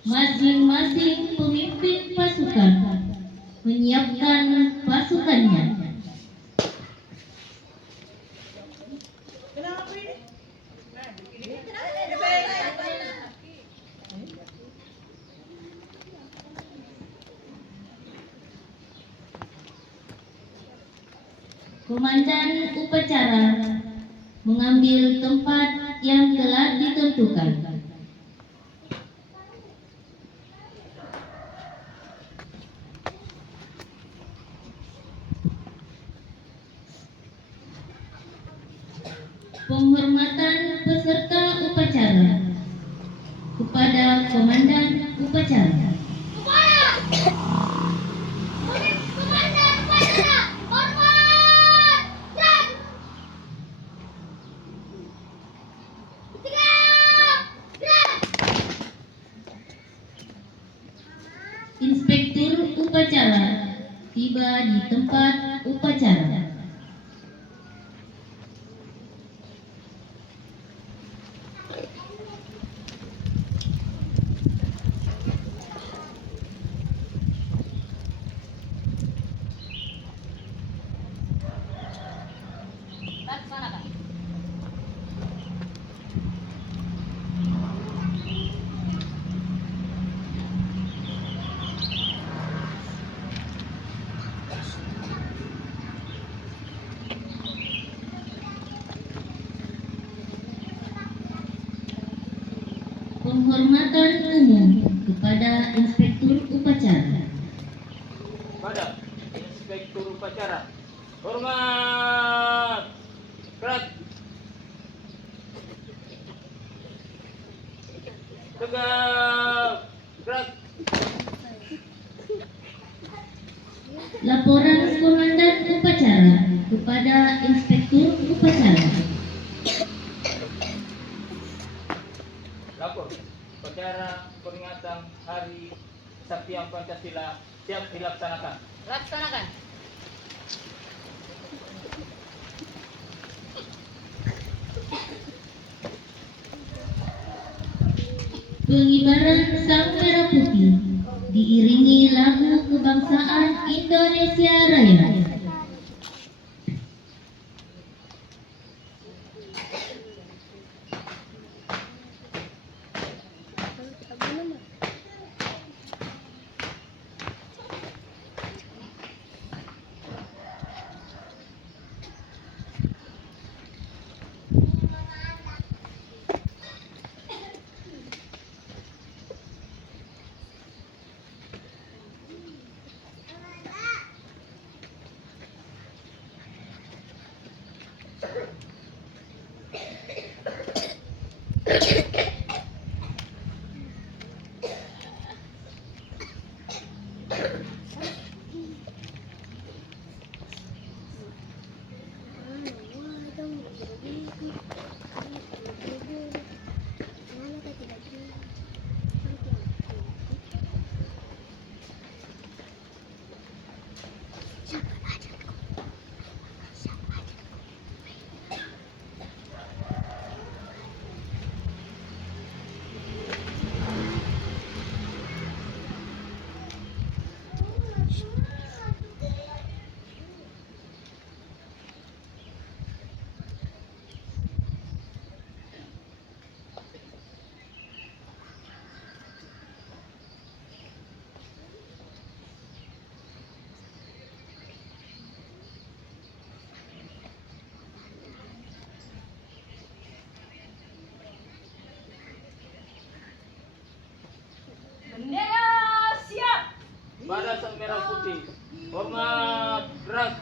Masing-masing pemimpin pasukan menyiapkan pasukannya. Komandan upacara mengambil tempat yang telah ditentukan. Penghormatan peserta upacara kepada komandan upacara. Inspektur upacara tiba di tempat upacara. Penghormatan umum kepada inspektur upacara. Pada inspektur upacara, hormat, gerak, tegak, gerak. Laporan komandan upacara kepada inspektur upacara. Lapor upacara peringatan Hari Kesaktian Pancasila siap dilaksanakan. Laksanakan. Pengibaran Sang Merah Putih diiringi lagu kebangsaan Indonesia Raya. Bendera siap. Pada Sang Merah Putih, hormat, gerak.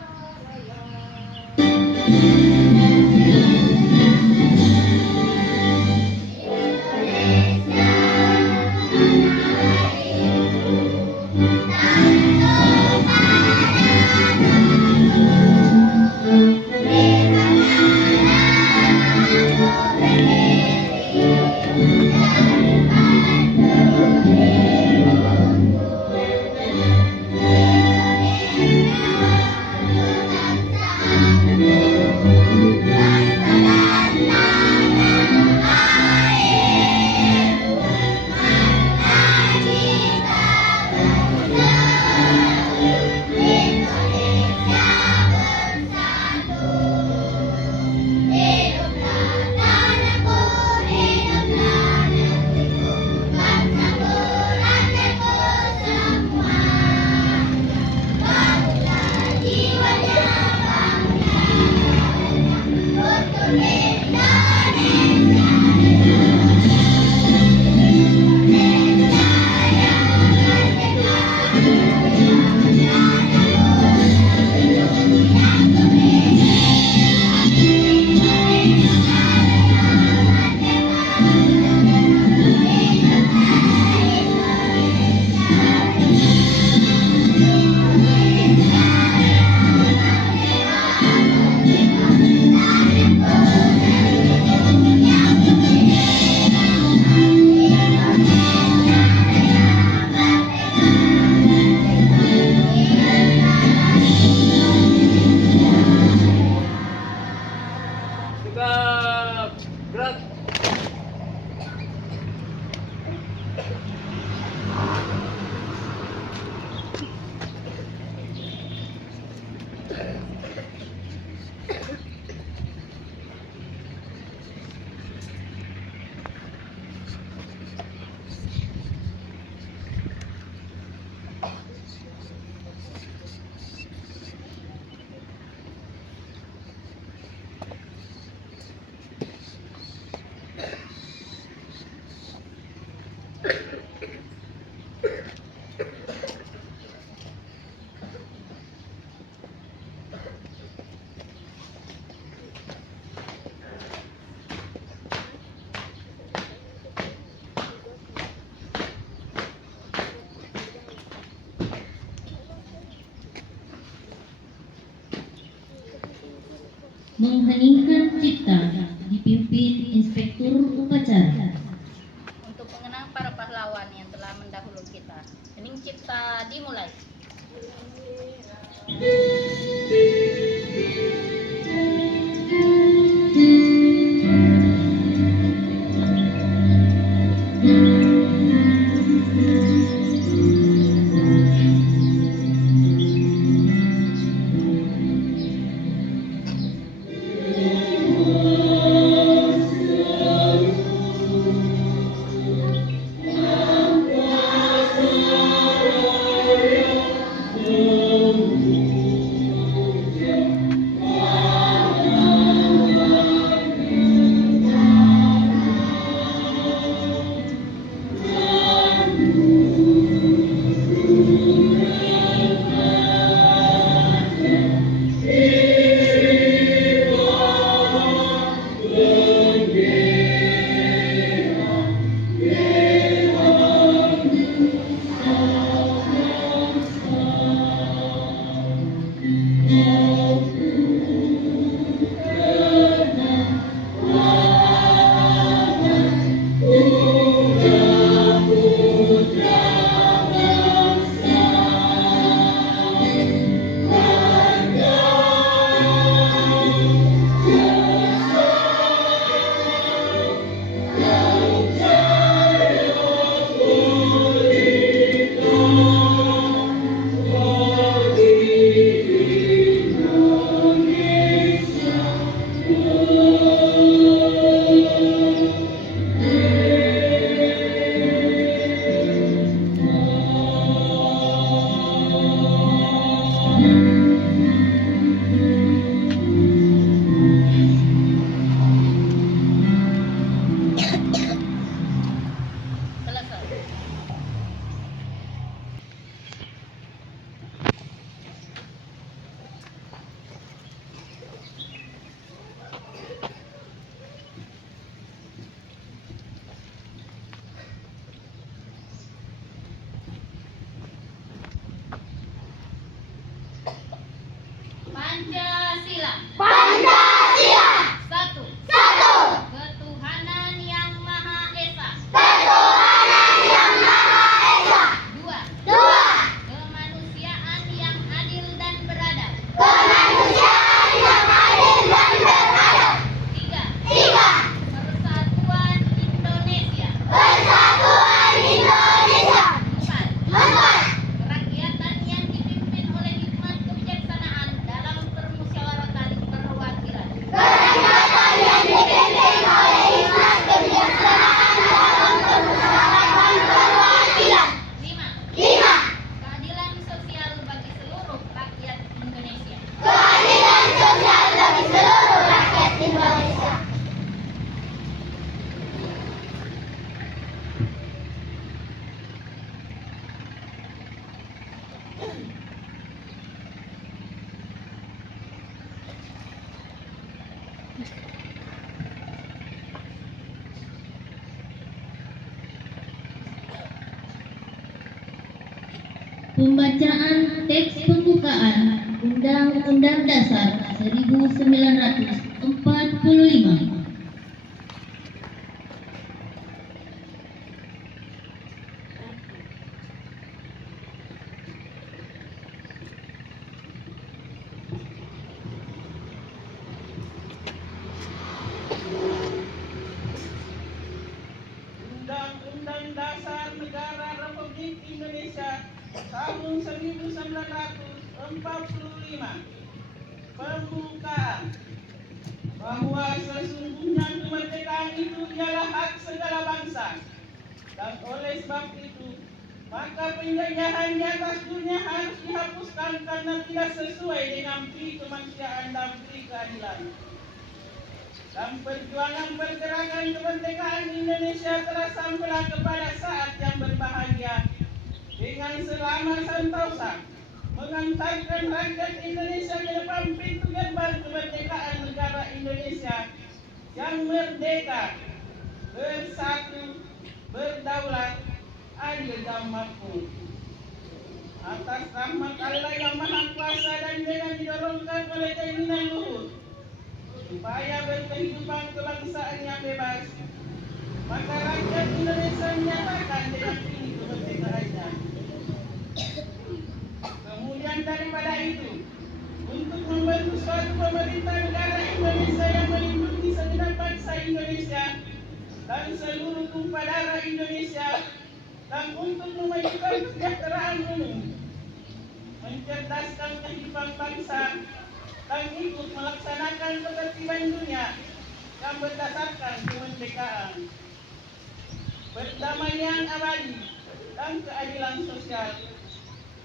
Mengheningkan cipta dipimpin Inspektur Upacara. Untuk mengenang para pahlawan yang telah mendahului kita. Hening cipta dimulai. Selesai. Pancasila. Pancasila. Satu. Satu. Ketuhanan yang Maha Esa. Ketuhanan yang Maha Esa. Dua. Dua. Kemanusiaan yang adil dan beradab. Kemanusiaan yang adil dan beradab. Tiga. Tiga. Persatuan Indonesia. Persatuan Indonesia. Empat. Empat. Kerakyatan yang dipimpin oleh hikmat kebijaksanaan dalam permusyawaratan perwakilan. Kerakyatan yang dipimpin oleh hikmat kebijaksanaan dalam permusyawaratan perwakilan. Lima. Lima. Keadilan sosial bagi seluruh rakyat Indonesia. Keadilan sosial bagi seluruh rakyat Indonesia. Pembacaan teks pembukaan Undang-Undang Dasar 1945. Undang-Undang Dasar Negara Republik Indonesia tahun 1945. Pembukaan. Bahwa sesungguhnya kemerdekaan itu ialah hak segala bangsa, dan oleh sebab itu maka penjajahan di atas dunia harus dihapuskan karena tidak sesuai dengan pri kemanusiaan dan pri keadilan. Dan perjuangan pergerakan kemerdekaan Indonesia telah sampailah kepada saat yang berbahagia dengan selamat sentosa mengantarkan rakyat Indonesia ke depan pintu gerbang kemerdekaan negara Indonesia yang merdeka, bersatu, berdaulat, adil dan makmur. Atas rahmat Allah yang Maha Kuasa dan dengan didorongkan oleh keinginan luhur, supaya berkehidupan kebangsaan yang bebas, maka rakyat Indonesia menyatakan dengan ini kemerdekaannya. Kemudian daripada itu, untuk membentuk suatu pemerintah negara Indonesia yang melindungi segenap bangsa Indonesia dan seluruh tumpah darah Indonesia, dan untuk memajukan kesejahteraan umum, mencerdaskan kehidupan bangsa, dan ikut melaksanakan ketertiban dunia yang berdasarkan kemerdekaan, perdamaian abadi, dan keadilan sosial.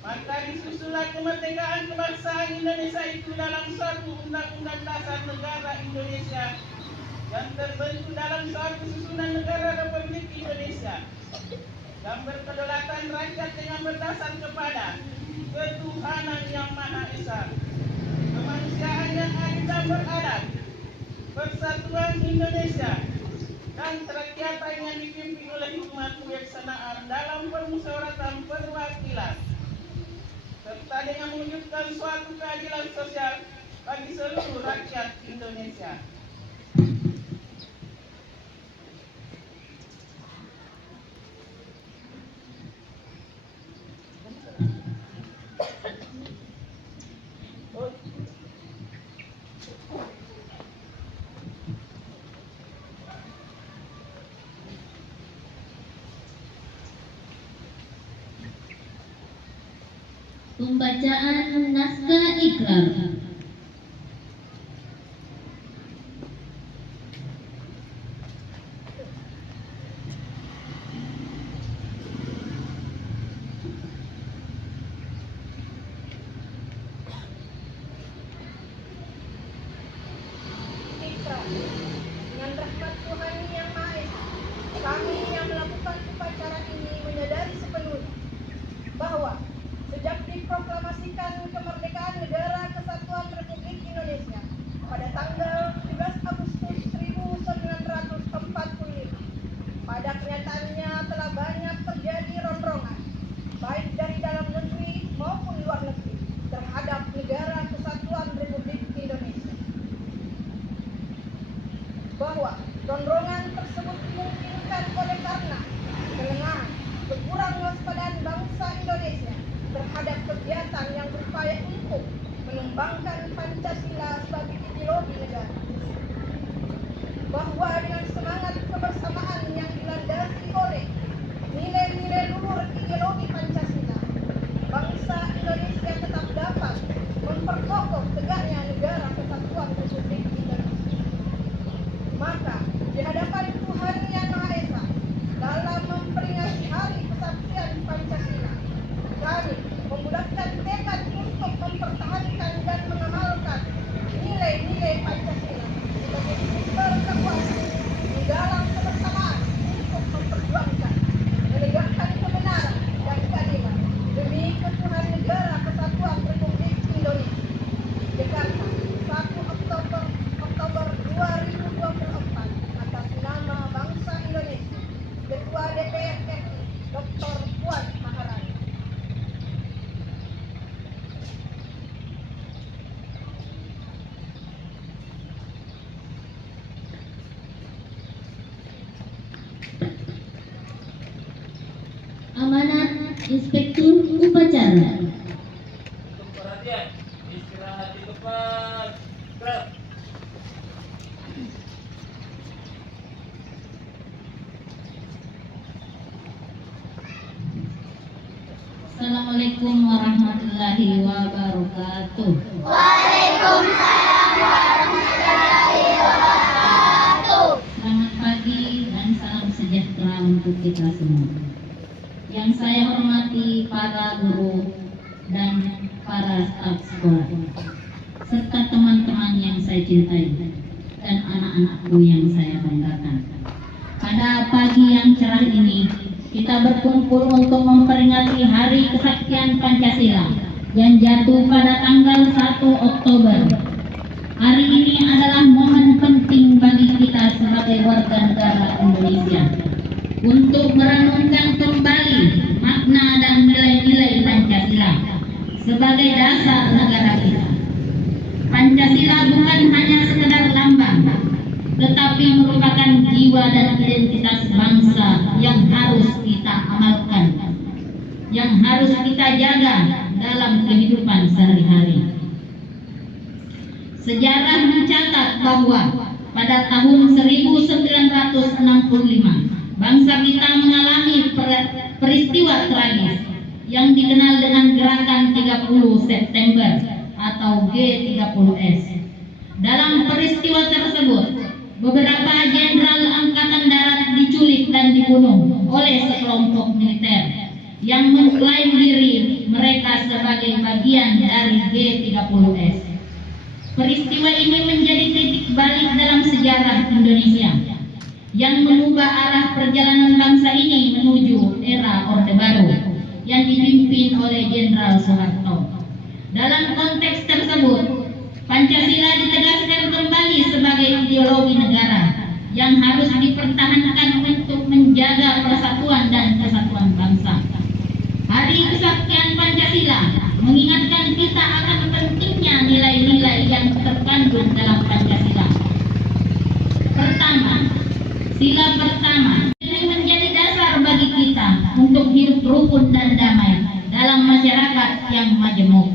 Maka disusunlah kemerdekaan kebangsaan Indonesia itu dalam suatu undang-undang dasar negara Indonesia yang terbentuk dalam suatu susunan negara Republik Indonesia yang berkedaulatan rakyat dengan berdasar kepada ketuhanan yang Maha Esa, kemanusiaan yang adil dan beradab, persatuan Indonesia, dan kerakyatan yang dipimpin oleh hikmat kebijaksanaan dalam permusyawaratan perwakilan, serta dengan mewujudkan suatu keadilan sosial bagi seluruh rakyat Indonesia. Pembacaan naskah ikrar. Ikrar. Dengan rahmat Tuhan Yang Maha Esa, kami yang melakukan upacara ini menyadari sepenuhnya bahwa sejak diproklamasikan kemerdekaan Negara Kesatuan Republik Indonesia pada tanggal 17 Agustus 1945, pada kenyataannya telah banyak terjadi rondrongan, baik dari dalam negeri maupun luar negeri, terhadap Negara Kesatuan Republik Indonesia. Bahwa rondrongan tersebut dimungkinkan oleh karena kelengahan, kekurang waspadaan bangsa Indonesia terhadap kegiatan yang berupaya untuk mengembangkan Pancasila sebagai ideologi negara. Bahwa dengan semangat kebersamaan yang dilandasi oleh nilai-nilai luhur ideologi Pancasila, bangsa Indonesia tetap dapat memperkokoh tegaknya Negara Kesatuan Republik Indonesia. Maka di hadapan Tuhan Yang Maha Esa, dalam memperingati Hari Kesaktian Pancasila, kami membulatkan tekad untuk mempertahankan dan mengamalkan nilai-nilai Pancasila sebagai sumber kekuatan di dalam kebersamaan untuk memperjuangkan, menegakkan kebenaran dan keadilan demi keutuhan Negara Kesatuan Republik Indonesia. Jakarta, 1 Oktober 2024, atas nama bangsa Indonesia, Ketua DPR RI, Dr. Puan Maharani. Amanat Inspektur Upacara. Untuk perhatian, istirahat di depan. Gerak. Assalamualaikum warahmatullahi wabarakatuh. Selamat pagi dan salam sejahtera untuk kita semua. Yang saya hormati para guru dan para staf sekolah, serta teman-teman yang saya cintai dan anak-anakku yang saya banggakan. Pada pagi yang cerah ini, kita berkumpul untuk memperingati Hari Kesaktian Pancasila yang jatuh pada tanggal 1 Oktober. Hari ini adalah momen penting bagi kita sebagai warga negara Indonesia untuk merenungkan kembali makna dan nilai-nilai Pancasila sebagai dasar negara kita. Pancasila bukan hanya sekedar lambang, tetapi merupakan jiwa dan identitas bangsa yang harus kita amalkan, yang harus kita jaga dalam kehidupan sehari-hari. Sejarah mencatat bahwa pada tahun 1965 bangsa kita mengalami peristiwa tragis yang dikenal dengan Gerakan 30 September atau G30S. Dalam peristiwa tersebut, beberapa jenderal angkatan darat diculik dan dibunuh oleh sekelompok militer yang mengklaim diri mereka sebagai bagian dari G30S. Peristiwa ini menjadi titik balik dalam sejarah Indonesia yang mengubah arah perjalanan bangsa ini menuju era Orde Baru yang dipimpin oleh Jenderal Soeharto. Dalam konteks tersebut, Pancasila ditegaskan kembali sebagai ideologi negara yang harus dipertahankan untuk menjaga persatuan dan kesatuan bangsa. Hari Kesaktian Pancasila mengingatkan kita akan pentingnya nilai-nilai yang terkandung dalam Pancasila. Pertama, sila pertama ini menjadi dasar bagi kita untuk hidup rukun dan damai dalam masyarakat yang majemuk.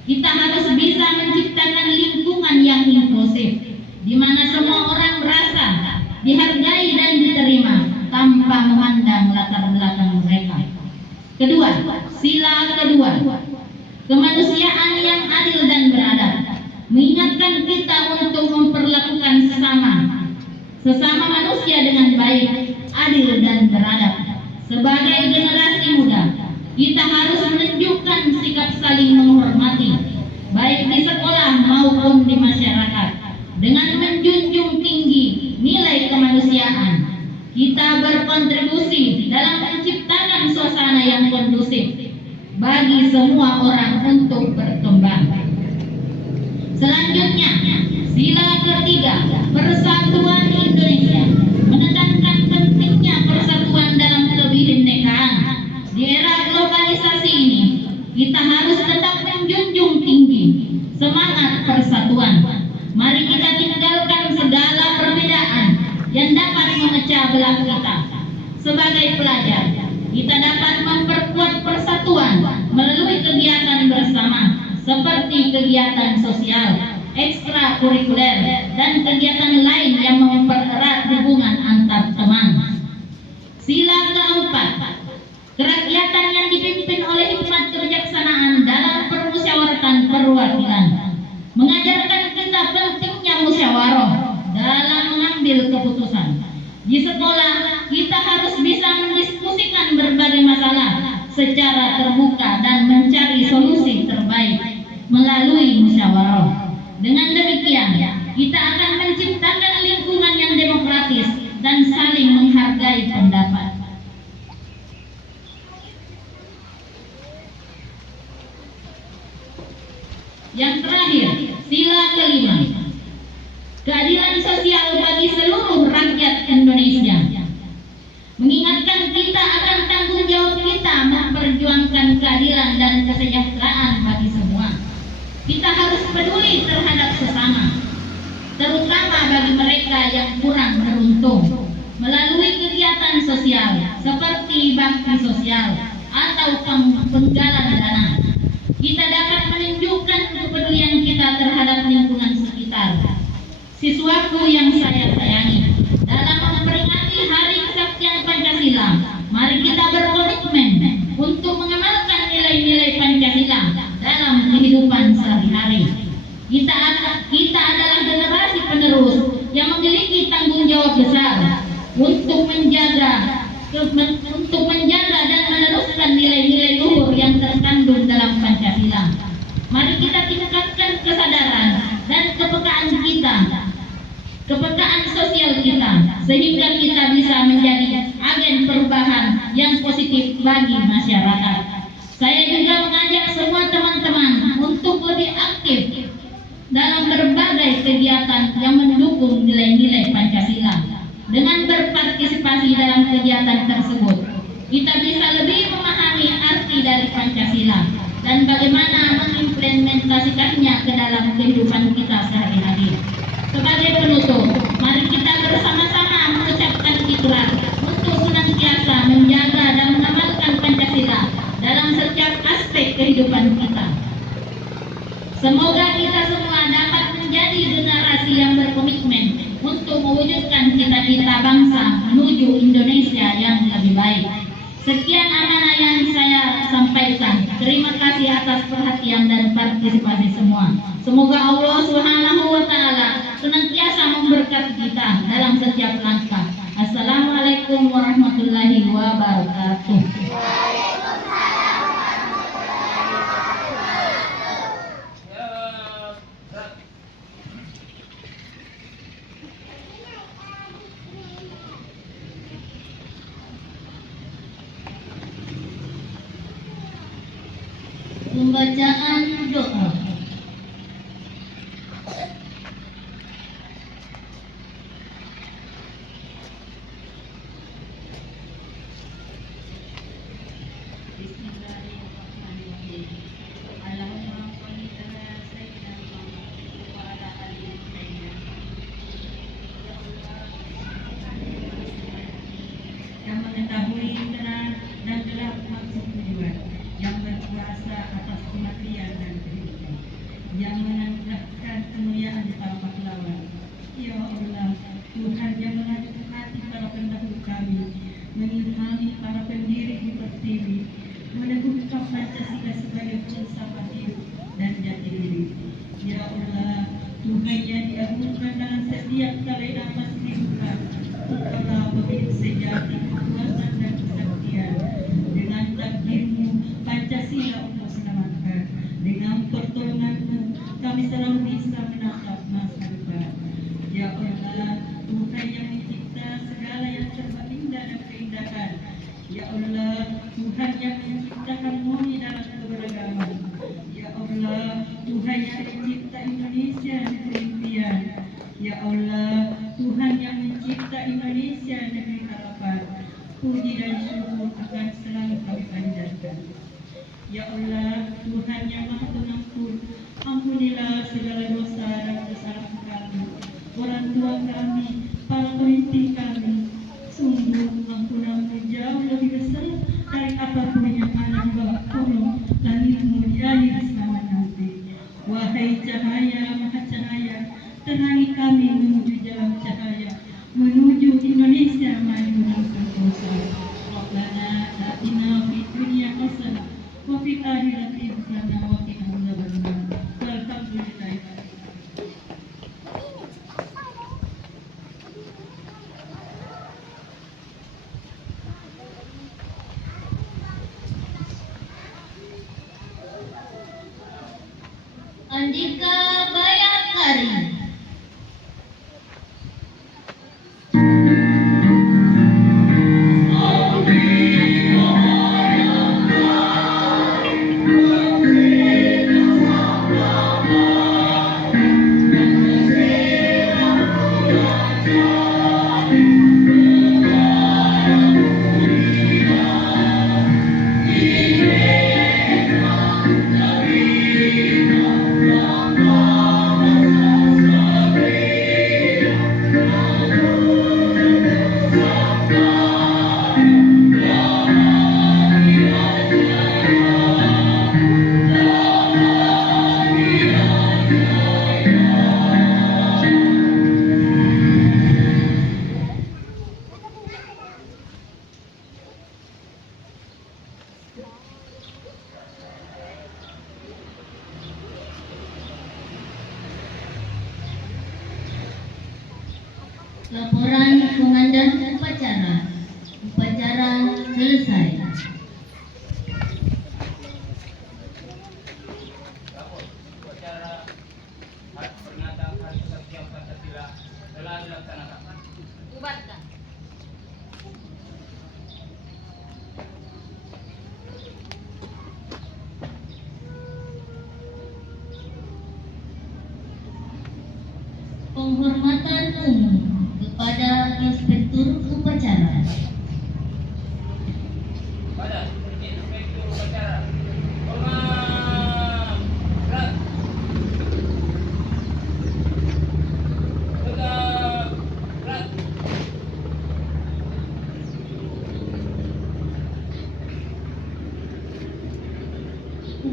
Kita harus bisa menciptakan lingkungan yang inklusif, di mana semua orang merasa dihargai dan diterima tanpa memandang latar belakang mereka. Kedua, sila kedua, kemanusiaan yang adil dan beradab, mengingatkan kita untuk memperlakukan sesama manusia dengan baik, adil dan beradab. Sebagai generasi muda, kita harus menunjukkan sikap saling menghormati, baik di sekolah maupun di masyarakat, dengan menjunjung tinggi nilai kemanusiaan. Kita berkontribusi dalam menciptakan suasana yang kondusif bagi semua orang untuk berkembang. Selanjutnya, sila ketiga, persatuan Indonesia, menekankan pentingnya persatuan dalam kebinekaan. Di era globalisasi ini, kita harus tetap menjunjung tinggi semangat persatuan. Mari kita tinggalkan segala perbedaan yang dapat memecah belah kita. Sebagai pelajar, kita dapat memperkuat persatuan melalui kegiatan bersama seperti kegiatan sosial, ekstrakurikuler, dan kegiatan lain yang mempererat hubungan antar teman. Sila keempat, kerakyatan yang dipimpin oleh hikmat kebijaksanaan dalam permusyawaratan perwakilan, mengajarkan kita pentingnya musyawarah dalam mengambil keputusan. Di sekolah, kita harus bisa mendiskusikan berbagai masalah secara terbuka dan mencari solusi terbaik melalui musyawarah. Dengan demikian, kita akan menciptakan lingkungan yang demokratis dan saling menghargai pendapat. Yang terakhir, sila kelima, keadilan sosial bagi seluruh rakyat Indonesia, mengingatkan kita akan tanggung jawab kita memperjuangkan keadilan dan kesejahteraan bagi semua. Kita harus peduli terhadap sesama, terutama bagi mereka yang kurang beruntung, melalui kegiatan sosial seperti bakti sosial atau penggalan dana. Kita dapat menunjukkan kepedulian kita terhadap lingkungan sekitar. Siswaku yang saya sayangi, dalam memperingati Hari Kesaktian Pancasila, mari kita berkomitmen untuk mengamalkan nilai-nilai Pancasila dalam kehidupan sehari-hari. Kita adalah generasi penerus yang memiliki tanggung jawab besar untuk menjaga dan meneruskan nilai-nilai luhur yang terkandung dalam Pancasila. Mari kita tingkatkan kesadaran dan kepekaan sosial kita, sehingga kita bisa menjadi agen perubahan yang positif bagi masyarakat. Saya juga mengajak semua teman-teman untuk lebih aktif dalam berbagai kegiatan yang mendukung nilai-nilai Pancasila. Dengan berpartisipasi dalam kegiatan tersebut, kita bisa lebih memahami arti dari Pancasila dan bagaimana mengimplementasikannya ke dalam kehidupan kita sehari-hari. Sebagai penutup, mari kita bersama-sama mengucapkan ikrar untuk senantiasa menjaga dan mengamalkan Pancasila dalam setiap aspek kehidupan kita. Semoga kita semua dapat menjadi generasi yang berkomitmen untuk mewujudkan cita-cita bangsa menuju Indonesia yang lebih baik. Sekian amanah yang saya sampaikan. Terima kasih atas perhatian dan partisipasi semua. Semoga Allah Subhanahu wa taala senantiasa memberkati kita dalam setiap langkah. Assalamualaikum warahmatullahi wabarakatuh. Pembacaan doa. Bismillahirrahmanirrahim. Allahumma shalli ala sayyidina Muhammad wa ala ali sayyidina. Ya Allah, yang mengetahui terang dan gelap maksud tujuan, yang berkuasa atas kematian dan kehidupan, yang menganugerahkan kemuliaan para pahlawan. Ya Allah, Tuhan yang mengatur hati para pendahulu kami, mengilhami para pendiri di Pertiwi, meneguhkan Pancasila sebagai filsafat hidup dan jati diri. Ya Allah, Tuhan yang diagungkan dalam setiap kali nafas kehidupan, Engkaulah pemilik sejati kekuasaan dan kesaktian. Dengan takdirmu Pancasila untuk selamatkan. Dengan pertolonganmu kami selalu bisa menatap masa depan. Ya Allah, Tuhan yang mencipta segala yang serba indah dan keindahan. Ya Allah, Tuhan yang mencipta harmoni dalam keberagaman. Ya Allah, Tuhan yang mencipta Indonesia negeri impian. Ya Allah, Tuhan yang mencipta Indonesia negeri harapan. Puji dan syukur akan selalu kami panjatkan. Ya Allah, Tuhan yang Maha Pengampun, ampunilah segala dosa dan kesalahan kami, orang tua kami, para pemimpin kami. Sungguh ampunanmu jauh lebih besar dari apapun yang ada di bawah kolong langitmu di akhir zaman nanti. Wahai cahaya maha cahaya, terangi kami menuju jalan cahaya, menuju Indonesia maju dan sentosa. Rabbana atina fid dunya hasanah wa fil akhirati hasanah wa qina adzabannar. Walhamdulillah. Andika Bayakari. Laporan Komandan Upacara. Upacara selesai. Upacara peringatan Hari Kesaktian Pancasila telah dilaksanakan. Bubarkan. Penghormatan umum kepada Inspektur Upacara. Pada Inspektur Upacara, hormat.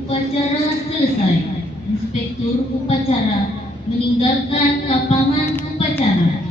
Upacara selesai. Inspektur upacara meninggalkan lapangan upacara.